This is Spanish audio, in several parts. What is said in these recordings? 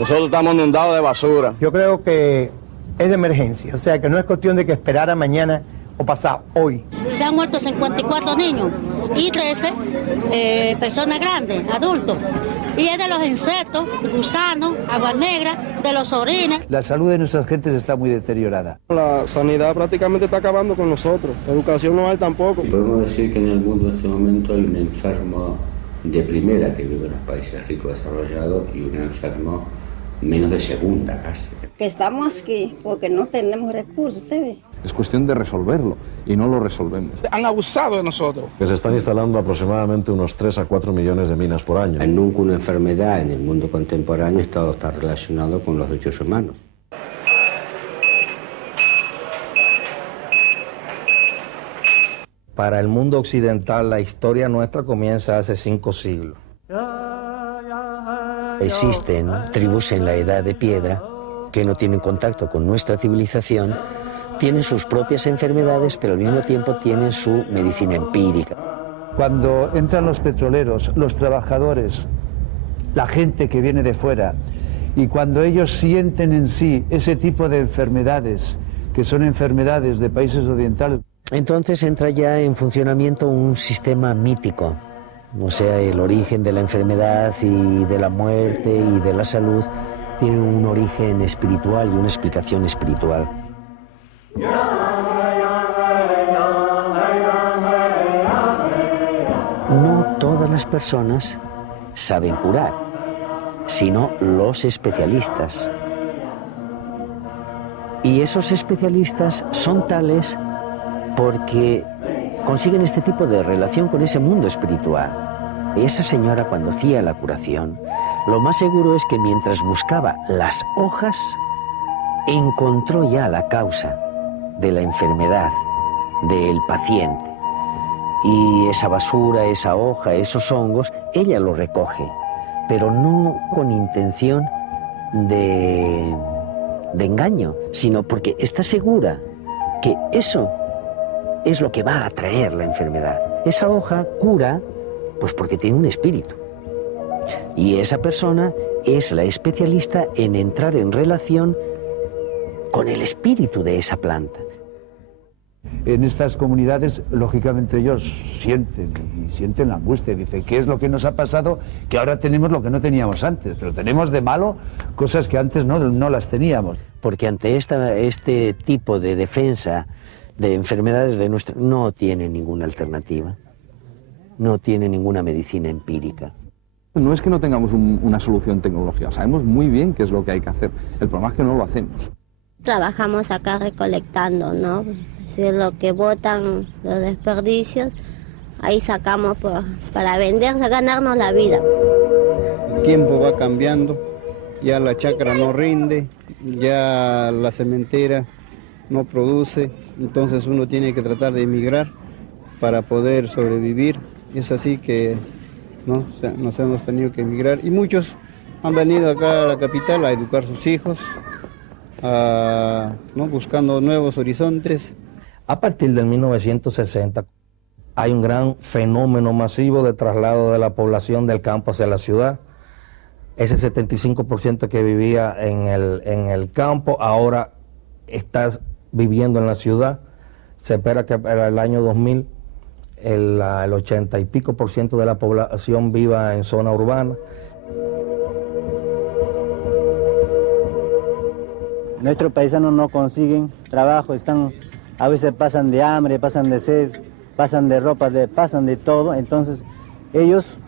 Nosotros estamos inundados de basura. Yo creo que es de emergencia, o sea que no es cuestión de que esperara mañana o pasado, hoy. Se han muerto 54 niños y 13 personas grandes, adultos. Y es de los insectos, gusanos, agua negra, de los orines. La salud de nuestras gentes está muy deteriorada. La sanidad prácticamente está acabando con nosotros. Educación no hay tampoco. Podemos decir que en el mundo en este momento hay un enfermo de primera que vive en los países ricos desarrollados y un enfermo menos de segunda casi. Que estamos aquí porque no tenemos recursos, ¿usted ve? Es cuestión de resolverlo y no lo resolvemos. Han abusado de nosotros. Que se están instalando aproximadamente unos 3 a 4 millones de minas por año. Nunca una enfermedad en el mundo contemporáneo está relacionado con los derechos humanos. Para el mundo occidental, la historia nuestra comienza hace 5 siglos. Existen tribus en la edad de piedra que no tienen contacto con nuestra civilización, tienen sus propias enfermedades, pero al mismo tiempo tienen su medicina empírica. Cuando entran los petroleros, los trabajadores, la gente que viene de fuera, y cuando ellos sienten en sí ese tipo de enfermedades, que son enfermedades de países orientales, entonces entra ya en funcionamiento un sistema mítico, o sea, el origen de la enfermedad y de la muerte y de la salud tiene un origen espiritual y una explicación espiritual. No todas las personas saben curar, sino los especialistas. Y esos especialistas son tales porque consiguen este tipo de relación con ese mundo espiritual. Esa señora, cuando hacía la curación, lo más seguro es que mientras buscaba las hojas, encontró ya la causa de la enfermedad del paciente. Y esa basura, esa hoja, esos hongos, ella lo recoge, pero no con intención de engaño, sino porque está segura que eso es lo que va a atraer la enfermedad. Esa hoja cura, pues porque tiene un espíritu. Y esa persona es la especialista en entrar en relación con el espíritu de esa planta. en estas comunidades, lógicamente ellos sienten la angustia. Dicen, ¿qué es lo que nos ha pasado? Que ahora tenemos lo que no teníamos antes, pero tenemos de malo cosas que antes no las teníamos. Porque ante este tipo de defensa de enfermedades de no tiene ninguna alternativa, no tiene ninguna medicina empírica. No es que no tengamos una solución tecnológica, sabemos muy bien qué es lo que hay que hacer, el problema es que no lo hacemos. Trabajamos acá recolectando, ¿no? Si lo que botan los desperdicios, ahí sacamos para vender, ganarnos la vida. El tiempo va cambiando, ya la chacra no rinde, ya la cementera no produce, entonces uno tiene que tratar de emigrar para poder sobrevivir. Es así que nos hemos tenido que emigrar y muchos han venido acá a la capital a educar a sus hijos, buscando nuevos horizontes. A partir del 1960 hay un gran fenómeno masivo de traslado de la población del campo hacia la ciudad. Ese 75% que vivía en el campo ahora está viviendo en la ciudad. Se espera que para el año 2000 el 80 y pico por ciento de la población viva en zona urbana. Nuestros paisanos no consiguen trabajo, a veces pasan de hambre, pasan de sed, pasan de ropa, pasan de todo. Entonces ellos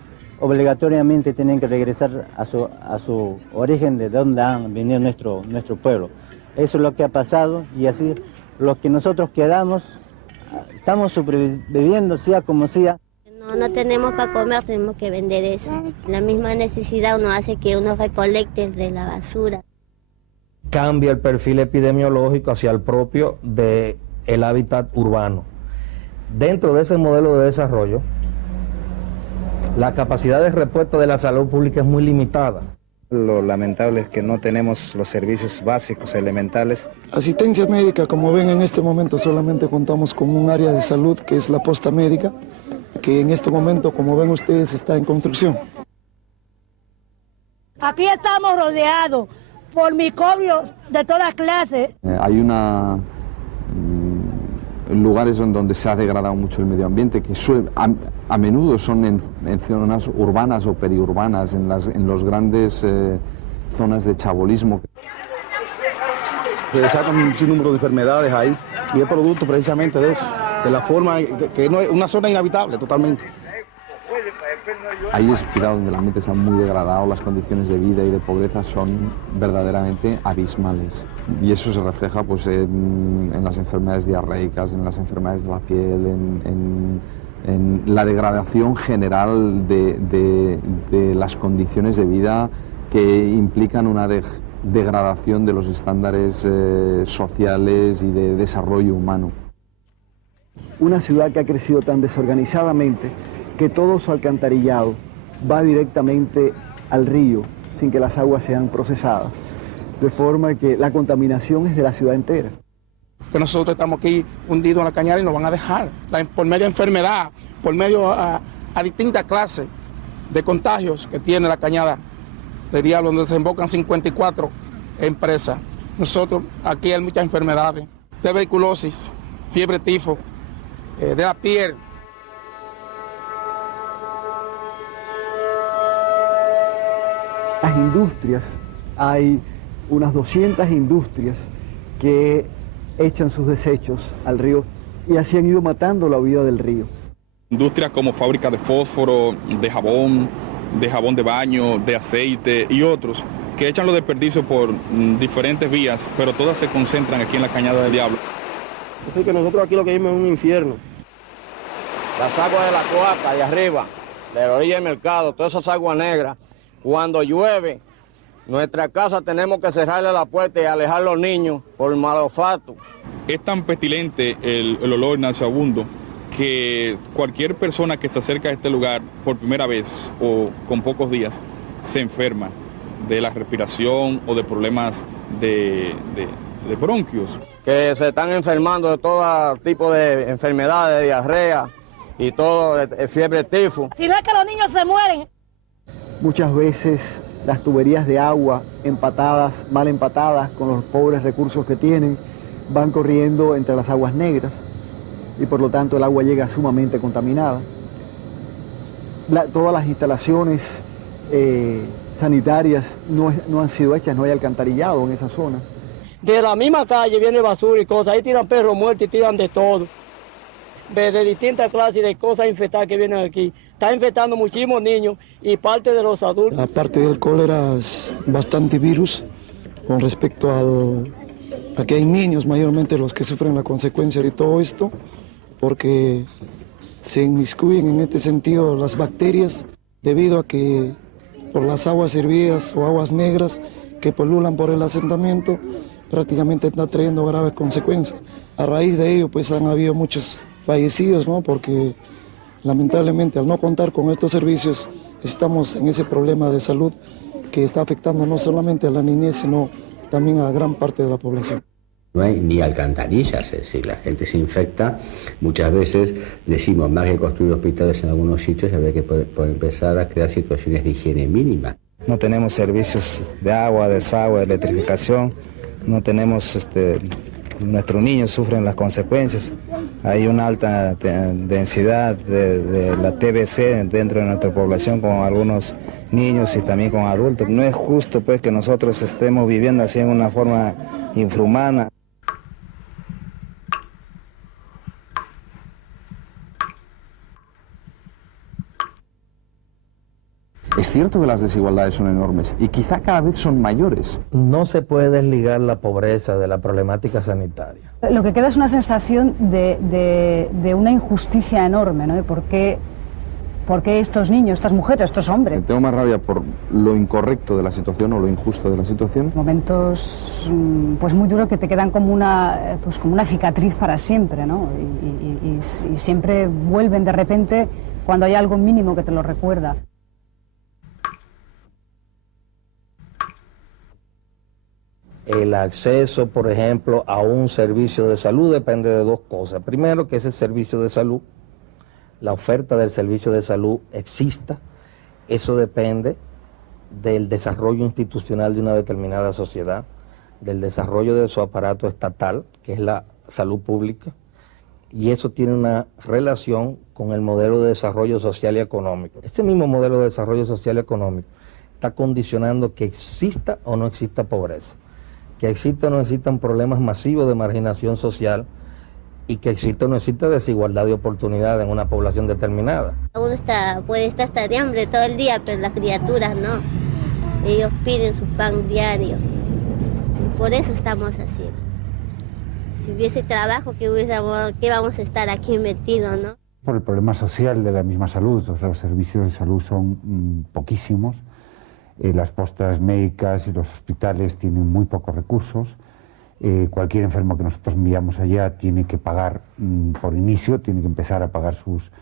obligatoriamente tienen que regresar a su origen, de donde han venido nuestro pueblo. Eso es lo que ha pasado y así los que nosotros quedamos, estamos sobreviviendo sea como sea. No tenemos para comer, tenemos que vender eso. La misma necesidad uno hace que uno recolecte de la basura. Cambia el perfil epidemiológico hacia el propio del hábitat urbano. Dentro de ese modelo de desarrollo, la capacidad de respuesta de la salud pública es muy limitada. Lo lamentable es que no tenemos los servicios básicos, elementales. Asistencia médica, como ven en este momento solamente contamos con un área de salud que es la posta médica, que en este momento, como ven ustedes, está en construcción. Aquí estamos rodeados por microbios de todas clases. Hay lugares donde se ha degradado mucho el medio ambiente, que a menudo son en zonas urbanas o periurbanas, en las grandes zonas de chabolismo. Se sacan un sinnúmero de enfermedades ahí y es producto precisamente de eso, de la forma que no es una zona inhabitable totalmente. Ahí es quizá donde el ambiente está muy degradado, las condiciones de vida y de pobreza son verdaderamente abismales. Y eso se refleja pues, en las enfermedades diarreicas, en las enfermedades de la piel, en la degradación general de las condiciones de vida que implican una degradación de los estándares sociales y de desarrollo humano. Una ciudad que ha crecido tan desorganizadamente que todo su alcantarillado va directamente al río sin que las aguas sean procesadas, de forma que la contaminación es de la ciudad entera. Que nosotros estamos aquí hundidos en la cañada y nos van a dejar, por medio de enfermedad, por medio a distintas clases de contagios que tiene la cañada de Diablo, donde desembocan 54 empresas. Nosotros aquí hay muchas enfermedades, tuberculosis, fiebre tifo, de la piel. Las industrias, hay unas 200 industrias que echan sus desechos al río y así han ido matando la vida del río. Industrias como fábricas de fósforo, de jabón de baño, de aceite y otros que echan los desperdicios por diferentes vías, pero todas se concentran aquí en la Cañada del Diablo. Así que nosotros aquí lo que vimos es un infierno. Las aguas de la cloaca de arriba, de la orilla del mercado, todas esas aguas negras, cuando llueve, nuestra casa tenemos que cerrarle la puerta y alejar a los niños por mal olfato. Es tan pestilente el olor nauseabundo que cualquier persona que se acerca a este lugar por primera vez o con pocos días se enferma de la respiración o de problemas de bronquios. Que se están enfermando de todo tipo de enfermedades, de diarrea y todo, de fiebre tifo. Si no es que los niños se mueren. Muchas veces las tuberías de agua empatadas, mal empatadas, con los pobres recursos que tienen, van corriendo entre las aguas negras y por lo tanto el agua llega sumamente contaminada. Todas las instalaciones sanitarias no han sido hechas, no hay alcantarillado en esa zona. De la misma calle viene basura y cosas, ahí tiran perros muertos y tiran de todo. De distintas clases de cosas infectadas que vienen aquí. Está infectando muchísimos niños y parte de los adultos. Aparte del cólera, es bastante virus con respecto a que hay niños mayormente los que sufren la consecuencia de todo esto, porque se inmiscuyen en este sentido las bacterias debido a que por las aguas hervidas o aguas negras que polulan por el asentamiento prácticamente está trayendo graves consecuencias. A raíz de ello pues han habido muchos fallecidos, ¿no? Porque lamentablemente al no contar con estos servicios estamos en ese problema de salud que está afectando no solamente a la niñez sino también a gran parte de la población. No hay ni alcantarillas, es decir, la gente se infecta. Muchas veces decimos, más que construir hospitales en algunos sitios, habría que por empezar a crear situaciones de higiene mínima. No tenemos servicios de agua, desagüe, electrificación, no tenemos, nuestros niños sufren las consecuencias. Hay una alta densidad de la TBC dentro de nuestra población con algunos niños y también con adultos. No es justo pues que nosotros estemos viviendo así en una forma infrahumana. Es cierto que las desigualdades son enormes y quizá cada vez son mayores. No se puede desligar la pobreza de la problemática sanitaria. Lo que queda es una sensación de una injusticia enorme, ¿no? ¿Por qué estos niños, estas mujeres, estos hombres? Tengo más rabia por lo incorrecto de la situación o lo injusto de la situación. Momentos pues muy duros que te quedan como una cicatriz para siempre, ¿no? Y siempre vuelven de repente cuando hay algo mínimo que te lo recuerda. El acceso, por ejemplo, a un servicio de salud depende de dos cosas. Primero, que ese servicio de salud, la oferta del servicio de salud exista. Eso depende del desarrollo institucional de una determinada sociedad, del desarrollo de su aparato estatal, que es la salud pública, y eso tiene una relación con el modelo de desarrollo social y económico. Este mismo modelo de desarrollo social y económico está condicionando que exista o no exista pobreza, que exista o no existan problemas masivos de marginación social y que exista o no exista desigualdad de oportunidad en una población determinada. Uno puede estar hasta de hambre todo el día, pero las criaturas no. Ellos piden su pan diario. Y por eso estamos así. Si hubiese trabajo, ¿qué vamos a estar aquí metidos, no? Por el problema social de la misma salud, o sea, los servicios de salud son poquísimos, las postas médicas y los hospitales tienen muy pocos recursos, cualquier enfermo que nosotros enviamos allá tiene que pagar por inicio, tiene que empezar a pagar sus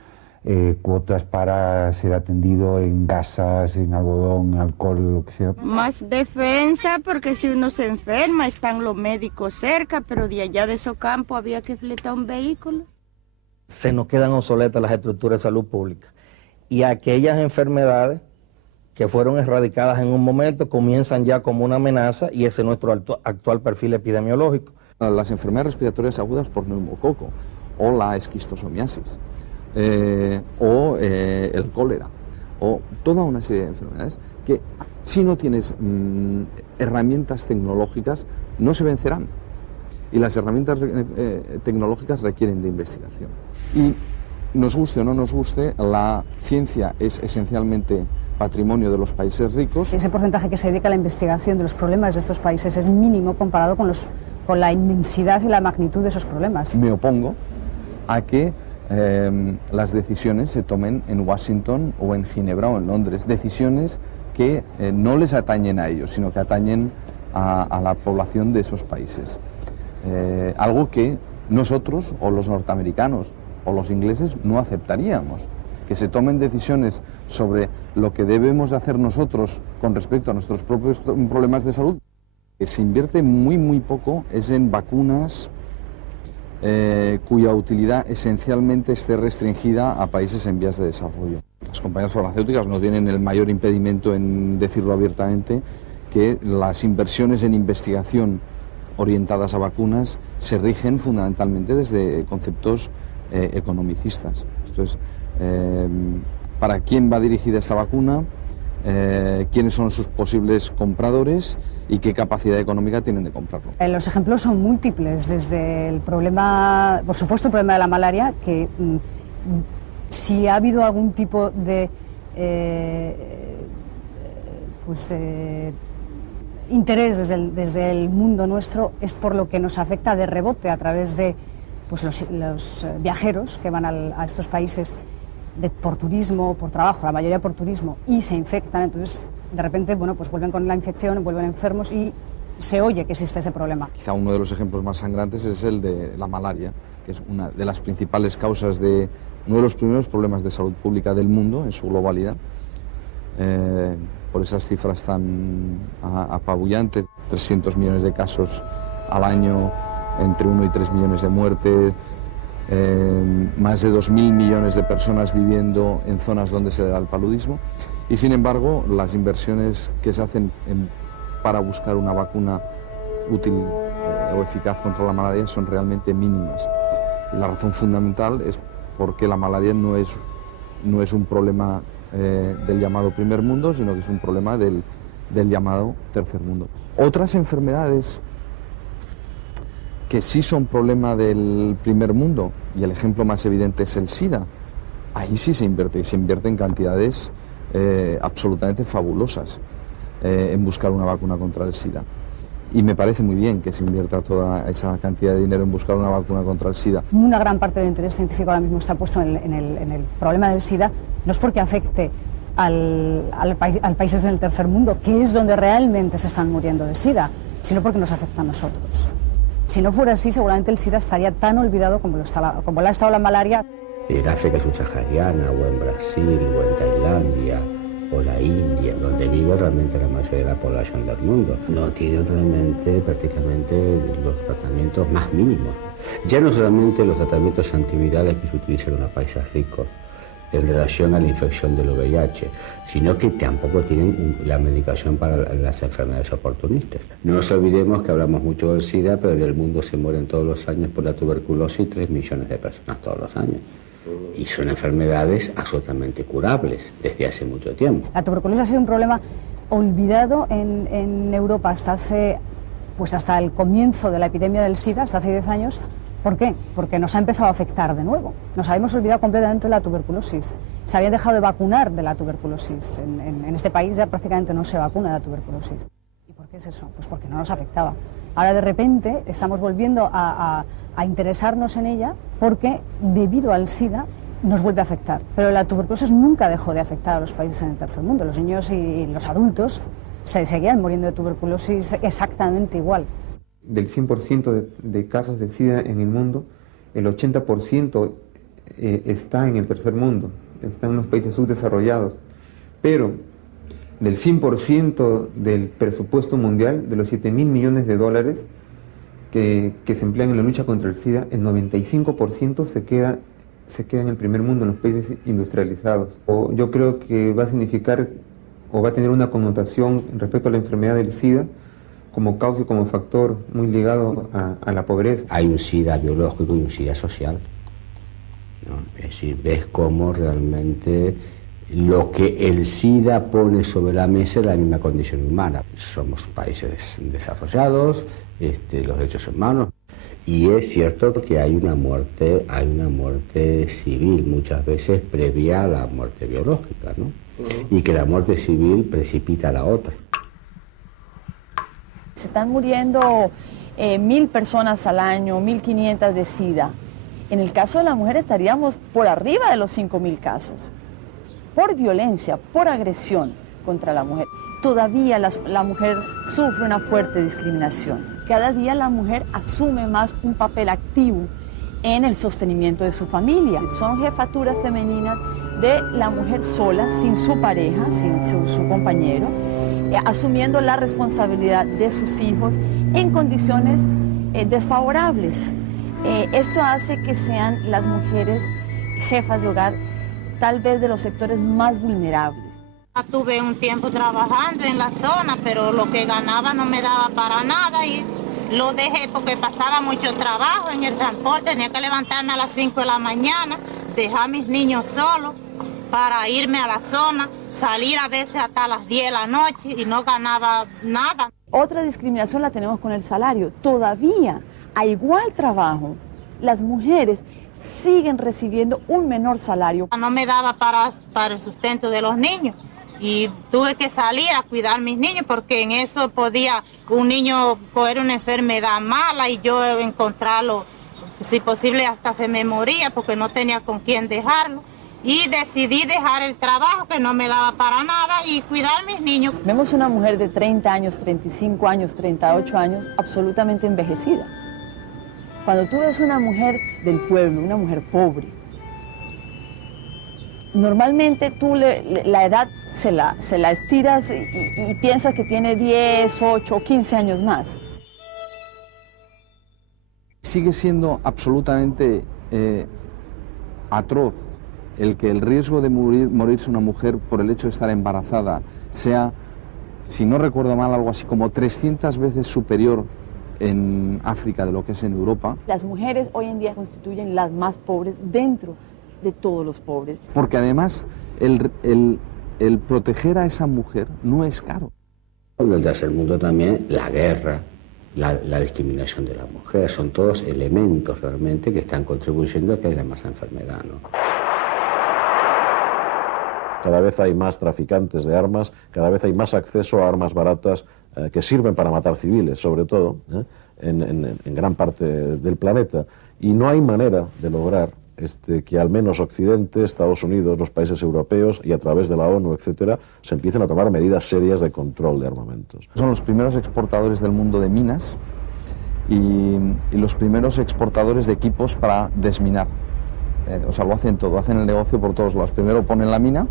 cuotas para ser atendido en gasas, en algodón, en alcohol, lo que sea. Más defensa, porque si uno se enferma están los médicos cerca, pero de allá de Socampo había que fletar un vehículo. Se nos quedan obsoletas las estructuras de salud pública y aquellas enfermedades que fueron erradicadas en un momento comienzan ya como una amenaza y ese es nuestro actual perfil epidemiológico. Las enfermedades respiratorias agudas por neumococo o la esquistosomiasis o el cólera o toda una serie de enfermedades que si no tienes herramientas tecnológicas no se vencerán y las herramientas tecnológicas requieren de investigación. Y nos guste o no nos guste, la ciencia es esencialmente patrimonio de los países ricos. Ese porcentaje que se dedica a la investigación de los problemas de estos países es mínimo comparado con la inmensidad y la magnitud de esos problemas. Me opongo a que las decisiones se tomen en Washington o en Ginebra o en Londres, decisiones que no les atañen a ellos, sino que atañen a la población de esos países. Algo que nosotros o los norteamericanos o los ingleses no aceptaríamos, que se tomen decisiones sobre lo que debemos de hacer nosotros con respecto a nuestros propios problemas de salud. Se invierte muy poco es en vacunas cuya utilidad esencialmente esté restringida a países en vías de desarrollo. Las compañías farmacéuticas no tienen el mayor impedimento en decirlo abiertamente, que las inversiones en investigación orientadas a vacunas se rigen fundamentalmente desde conceptos economicistas. Esto es, ¿para quién va dirigida esta vacuna? ¿Quiénes son sus posibles compradores? ¿Y qué capacidad económica tienen de comprarlo? Los ejemplos son múltiples, desde el problema, por supuesto el problema de la malaria, que si ha habido algún tipo de interés desde el mundo nuestro, es por lo que nos afecta de rebote a través de los viajeros que van a estos países por turismo, por trabajo, la mayoría por turismo, y se infectan. Entonces de repente vuelven con la infección, vuelven enfermos y se oye que existe ese problema. Quizá uno de los ejemplos más sangrantes es el de la malaria, que es una de las principales causas de uno de los primeros problemas de salud pública del mundo en su globalidad. Por esas cifras tan apabullantes, 300 millones de casos al año, entre 1 y 3 millones de muertes, más de 2.000 millones de personas viviendo en zonas donde se da el paludismo, y sin embargo las inversiones que se hacen para buscar una vacuna útil o eficaz contra la malaria son realmente mínimas. Y la razón fundamental es porque la malaria no es un problema del llamado primer mundo, sino que es un problema del llamado tercer mundo. Otras enfermedades que sí son problema del primer mundo, y el ejemplo más evidente es el SIDA, ahí sí se invierte, y se invierte en cantidades absolutamente fabulosas en buscar una vacuna contra el SIDA. Y me parece muy bien que se invierta toda esa cantidad de dinero en buscar una vacuna contra el SIDA. Una gran parte del interés científico ahora mismo está puesto en el problema del SIDA, no es porque afecte al países en el tercer mundo, que es donde realmente se están muriendo de SIDA, sino porque nos afecta a nosotros. Si no fuera así, seguramente el SIDA estaría tan olvidado como lo ha estado la malaria. En África subsahariana, o en Brasil, o en Tailandia, o la India, donde vive realmente la mayoría de la población del mundo, no tiene realmente prácticamente los tratamientos más mínimos. Ya no solamente los tratamientos antivirales que se utilizan en los países ricos, en relación a la infección del VIH, sino que tampoco tienen la medicación para las enfermedades oportunistas. No nos olvidemos que hablamos mucho del SIDA, pero en el mundo se mueren todos los años por la tuberculosis 3 millones de personas todos los años. Y son enfermedades absolutamente curables desde hace mucho tiempo. La tuberculosis ha sido un problema olvidado en Europa hasta el comienzo de la epidemia del SIDA, hasta hace 10 años. ¿Por qué? Porque nos ha empezado a afectar de nuevo. Nos habíamos olvidado completamente de la tuberculosis. Se había dejado de vacunar de la tuberculosis. En este país ya prácticamente no se vacuna de la tuberculosis. ¿Y por qué es eso? Pues porque no nos afectaba. Ahora de repente estamos volviendo a interesarnos en ella porque debido al SIDA nos vuelve a afectar. Pero la tuberculosis nunca dejó de afectar a los países en el tercer mundo. Los niños y los adultos se seguían muriendo de tuberculosis exactamente igual. Del 100% de casos de SIDA en el mundo, el 80% está en el tercer mundo, está en los países subdesarrollados. Pero del 100% del presupuesto mundial, de los 7.000 millones de dólares que se emplean en la lucha contra el SIDA, el 95% se queda en el primer mundo, en los países industrializados. Yo creo que va a significar o va a tener una connotación respecto a la enfermedad del SIDA como causa y como factor muy ligado a la pobreza. Hay un SIDA biológico y un SIDA social, ¿no? Es decir, ves cómo realmente lo que el SIDA pone sobre la mesa es la misma condición humana. Somos países desarrollados, los derechos humanos, y es cierto que hay una muerte civil muchas veces previa a la muerte biológica, ¿no? Y que la muerte civil precipita a la otra. Se están muriendo 1.000 personas al año, 1.500 de SIDA. En el caso de la mujer estaríamos por arriba de los 5.000 casos. Por violencia, por agresión contra la mujer. Todavía la mujer sufre una fuerte discriminación. Cada día la mujer asume más un papel activo en el sostenimiento de su familia. Son jefaturas femeninas de la mujer sola, sin su pareja, sin su compañero, asumiendo la responsabilidad de sus hijos en condiciones desfavorables. Esto hace que sean las mujeres jefas de hogar tal vez de los sectores más vulnerables. Tuve un tiempo trabajando en la zona, pero lo que ganaba no me daba para nada y lo dejé porque pasaba mucho trabajo en el transporte. Tenía que levantarme a las 5 de la mañana, dejar a mis niños solos para irme a la zona, salir a veces hasta las 10 de la noche y no ganaba nada. Otra discriminación la tenemos con el salario. Todavía, a igual trabajo, las mujeres siguen recibiendo un menor salario. No me daba para el sustento de los niños y tuve que salir a cuidar a mis niños porque en eso podía un niño coger una enfermedad mala y yo encontrarlo, si posible hasta se me moría porque no tenía con quién dejarlo. Y decidí dejar el trabajo que no me daba para nada y cuidar a mis niños. Vemos una mujer de 30 años, 35 años, 38 años, absolutamente envejecida. Cuando tú ves una mujer del pueblo, una mujer pobre, normalmente tú la edad se la estiras y piensas que tiene 10, 8 o 15 años más. Sigue siendo absolutamente atroz el que el riesgo de morirse una mujer por el hecho de estar embarazada sea, si no recuerdo mal, algo así como 300 veces superior en África de lo que es en Europa. Las mujeres hoy en día constituyen las más pobres dentro de todos los pobres. Porque además el proteger a esa mujer no es caro. En el tercer mundo también la guerra, la discriminación de la mujer, son todos elementos realmente que están contribuyendo a que haya más enfermedad, ¿no? Cada vez hay más traficantes de armas, cada vez hay más acceso a armas baratas que sirven para matar civiles, sobre todo, en gran parte del planeta. Y no hay manera de lograr que al menos Occidente, Estados Unidos, los países europeos y a través de la ONU, etcétera, se empiecen a tomar medidas serias de control de armamentos. Son los primeros exportadores del mundo de minas y los primeros exportadores de equipos para desminar. O sea, lo hacen todo, hacen el negocio por todos lados. Primero ponen la mina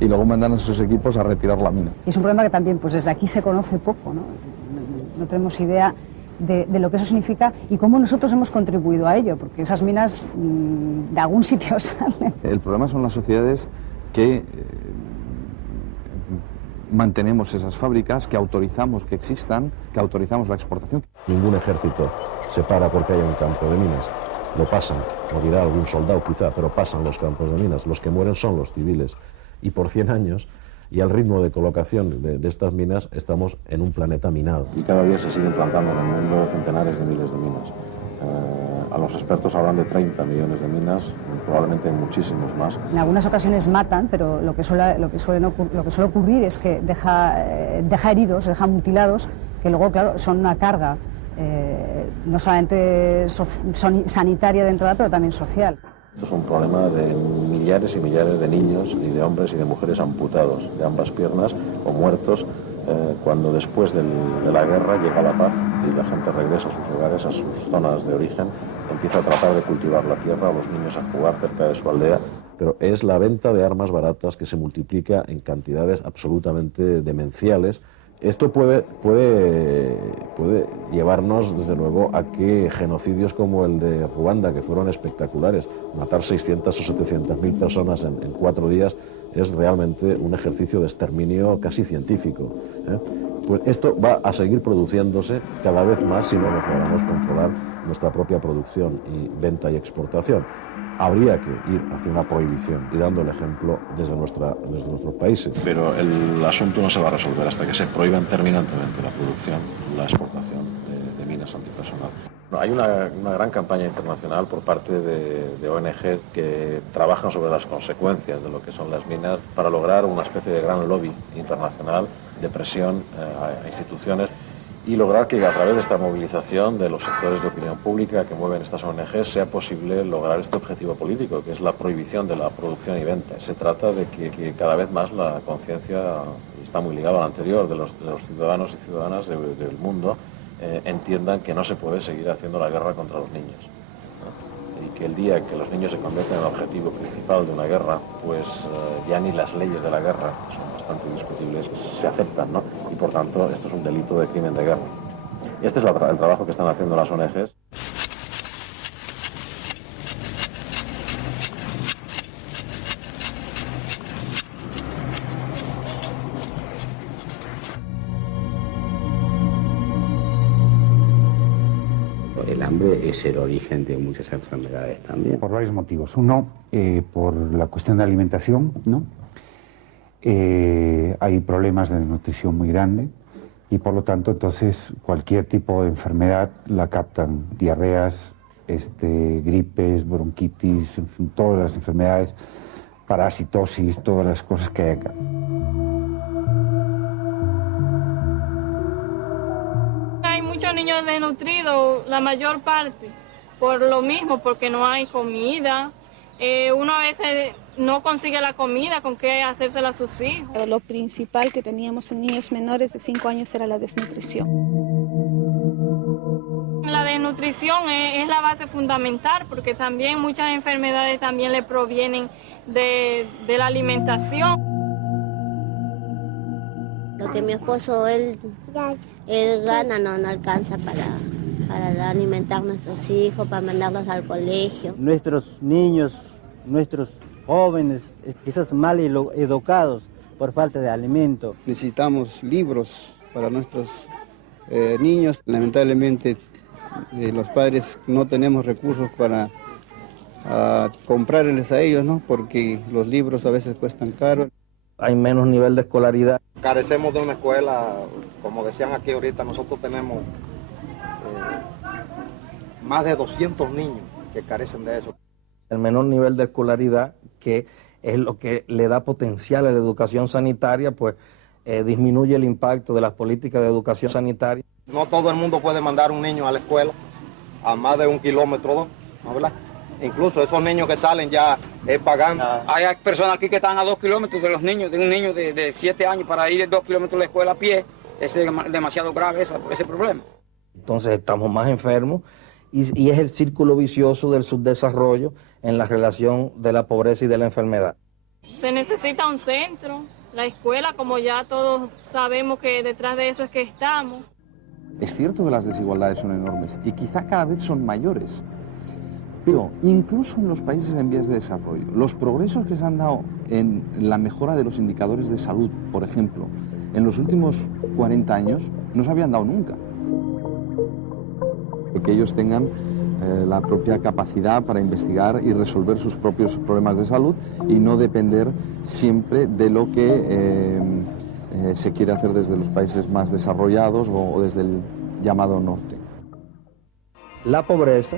y luego mandan a sus equipos a retirar la mina. Y es un problema que también pues desde aquí se conoce poco, ¿no? No tenemos idea de lo que eso significa y cómo nosotros hemos contribuido a ello, porque esas minas de algún sitio salen. El problema son las sociedades que mantenemos esas fábricas, que autorizamos que existan, que autorizamos la exportación. Ningún ejército se para porque haya un campo de minas. Lo pasan, morirá algún soldado quizá, pero pasan los campos de minas. Los que mueren son los civiles. Y por 100 años, y al ritmo de colocación de estas minas, estamos en un planeta minado. Y cada día se siguen plantando en el mundo centenares de miles de minas. A los expertos hablan de 30 millones de minas, probablemente muchísimos más. En algunas ocasiones matan, pero lo que suele ocurrir es que deja heridos, deja mutilados, que luego, claro, son una carga, no solamente sanitaria de entrada, pero también social. Esto es un problema de millares y millares de niños y de hombres y de mujeres amputados de ambas piernas o muertos cuando después de la guerra llega la paz y la gente regresa a sus hogares, a sus zonas de origen, empieza a tratar de cultivar la tierra, a los niños a jugar cerca de su aldea. Pero es la venta de armas baratas que se multiplica en cantidades absolutamente demenciales. Esto puede llevarnos, desde luego, a que genocidios como el de Ruanda, que fueron espectaculares, matar 600 o 700.000 personas en 4 días, es realmente un ejercicio de exterminio casi científico. Pues esto va a seguir produciéndose cada vez más si no nos logramos controlar nuestra propia producción y venta y exportación. Habría que ir hacia una prohibición y dando el ejemplo desde nuestros países. Pero el asunto no se va a resolver hasta que se prohíban terminantemente la producción, la exportación de minas antipersonal. Hay una gran campaña internacional por parte de ONG que trabajan sobre las consecuencias de lo que son las minas para lograr una especie de gran lobby internacional de presión a instituciones y lograr que a través de esta movilización de los sectores de opinión pública que mueven estas ONG sea posible lograr este objetivo político, que es la prohibición de la producción y venta. Se trata de que cada vez más la conciencia, y está muy ligado a la anterior, de los ciudadanos y ciudadanas del mundo, entiendan que no se puede seguir haciendo la guerra contra los niños, ¿no? Y que el día que los niños se convierten en el objetivo principal de una guerra, pues ya ni las leyes de la guerra, que son bastante discutibles, se aceptan, ¿no? Y por tanto esto es un delito de crimen de guerra. Y este es el trabajo que están haciendo las ONGs. El hambre es el origen de muchas enfermedades también. Por varios motivos. Uno, por la cuestión de alimentación, ¿no? Hay problemas de desnutrición muy grandes y por lo tanto entonces cualquier tipo de enfermedad la captan, diarreas, gripes, bronquitis, en fin, todas las enfermedades, parasitosis, todas las cosas que hay acá. Hay muchos niños desnutridos, la mayor parte, por lo mismo, porque no hay comida. Uno a veces no consigue la comida con qué hacérsela a sus hijos. Lo principal que teníamos en niños menores de 5 años era la desnutrición. La desnutrición es la base fundamental porque también muchas enfermedades también le provienen de la alimentación. Lo que mi esposo, él gana no alcanza para alimentar a nuestros hijos, para mandarlos al colegio. Nuestros niños, nuestros jóvenes, quizás mal educados por falta de alimento. Necesitamos libros para nuestros niños. Lamentablemente los padres no tenemos recursos para comprarles a ellos, ¿no? Porque los libros a veces cuestan caro. Hay menos nivel de escolaridad. Carecemos de una escuela, como decían aquí ahorita, nosotros tenemos más de 200 niños que carecen de eso. El menor nivel de escolaridad, que es lo que le da potencial a la educación sanitaria, pues disminuye el impacto de las políticas de educación sanitaria. No todo el mundo puede mandar un niño a la escuela a más de 1 kilómetro, ¿no? ¿Verdad? Incluso esos niños que salen ya pagando. Hay personas aquí que están a 2 kilómetros de los niños, de un niño de 7 años para ir 2 kilómetros a la escuela a pie. Es demasiado grave ese problema. Entonces estamos más enfermos y es el círculo vicioso del subdesarrollo en la relación de la pobreza y de la enfermedad. Se necesita un centro, la escuela, como ya todos sabemos que detrás de eso es que estamos. Es cierto que las desigualdades son enormes y quizá cada vez son mayores, pero incluso en los países en vías de desarrollo, los progresos que se han dado en la mejora de los indicadores de salud, por ejemplo, en los últimos 40 años, no se habían dado nunca. Que ellos tengan la propia capacidad para investigar y resolver sus propios problemas de salud y no depender siempre de lo que se quiere hacer desde los países más desarrollados o desde el llamado norte. La pobreza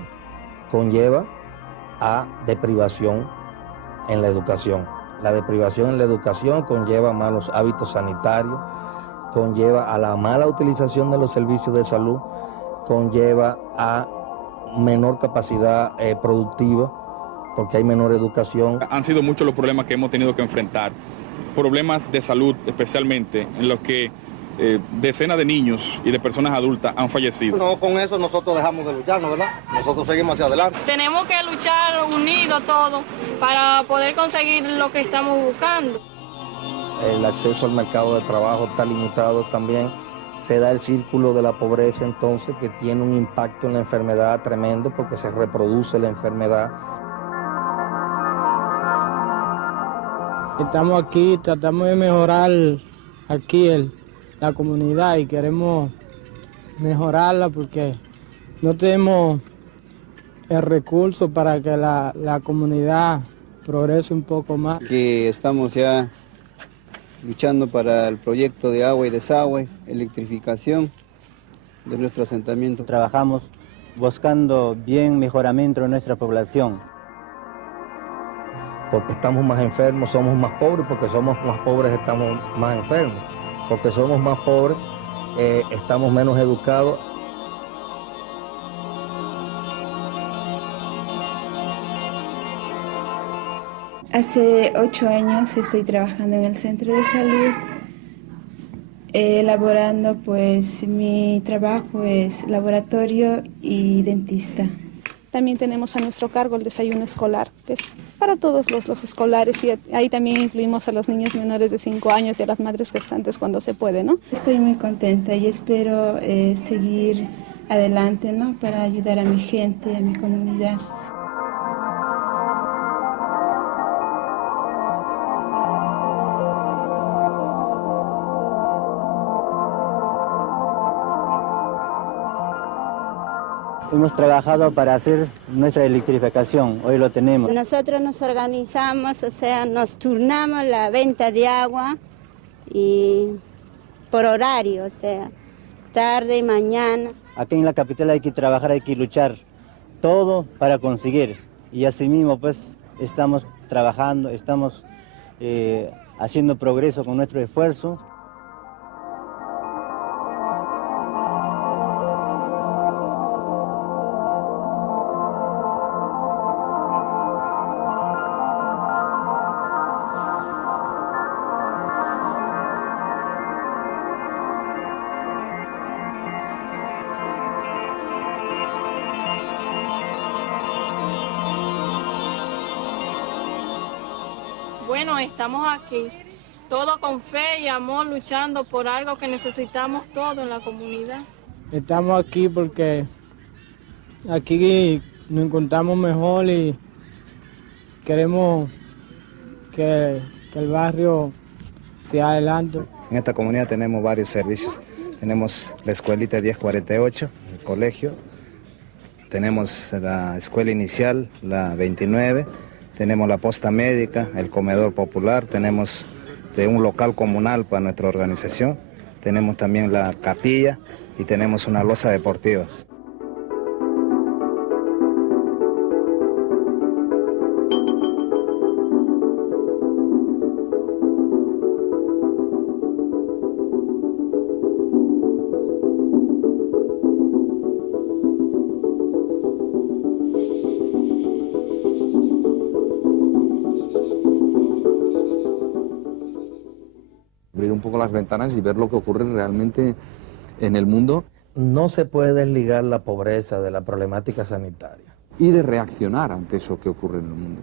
conlleva a deprivación en la educación. La deprivación en la educación conlleva malos hábitos sanitarios, conlleva a la mala utilización de los servicios de salud, conlleva a menor capacidad productiva, porque hay menor educación. Han sido muchos los problemas que hemos tenido que enfrentar, problemas de salud especialmente, en los que decenas de niños y de personas adultas han fallecido. No, con eso nosotros dejamos de luchar, ¿no, verdad? Nosotros seguimos hacia adelante. Tenemos que luchar unidos todos para poder conseguir lo que estamos buscando. El acceso al mercado de trabajo está limitado también. Se da el círculo de la pobreza entonces, que tiene un impacto en la enfermedad tremendo porque se reproduce la enfermedad. Estamos aquí, tratamos de mejorar aquí la comunidad y queremos mejorarla porque no tenemos el recurso para que la comunidad progrese un poco más. Que estamos ya luchando para el proyecto de agua y desagüe, electrificación de nuestro asentamiento. Trabajamos buscando bien mejoramiento de nuestra población. Porque estamos más enfermos, somos más pobres, porque somos más pobres, estamos más enfermos. Porque somos más pobres, estamos menos educados. Hace 8 años estoy trabajando en el centro de salud, elaborando, pues mi trabajo es laboratorio y dentista. También tenemos a nuestro cargo el desayuno escolar, que es para todos los escolares, y ahí también incluimos a los niños menores de 5 años y a las madres gestantes cuando se puede, ¿no? Estoy muy contenta y espero seguir adelante, ¿no? Para ayudar a mi gente, a mi comunidad. Hemos trabajado para hacer nuestra electrificación, hoy lo tenemos. Nosotros nos organizamos, o sea, nos turnamos la venta de agua y por horario, o sea, tarde y mañana. Aquí en la capital hay que trabajar, hay que luchar todo para conseguir. Y así mismo pues estamos trabajando, estamos haciendo progreso con nuestro esfuerzo. Bueno, estamos aquí, todo con fe y amor, luchando por algo que necesitamos todos en la comunidad. Estamos aquí porque aquí nos encontramos mejor y queremos que el barrio siga adelante. En esta comunidad tenemos varios servicios. Tenemos la escuelita 1048, el colegio. Tenemos la escuela inicial, la 29. Tenemos la posta médica, el comedor popular, tenemos un local comunal para nuestra organización, tenemos también la capilla y tenemos una loza deportiva. Abrir un poco las ventanas y ver lo que ocurre realmente en el mundo. No se puede desligar la pobreza de la problemática sanitaria. Y de reaccionar ante eso que ocurre en el mundo.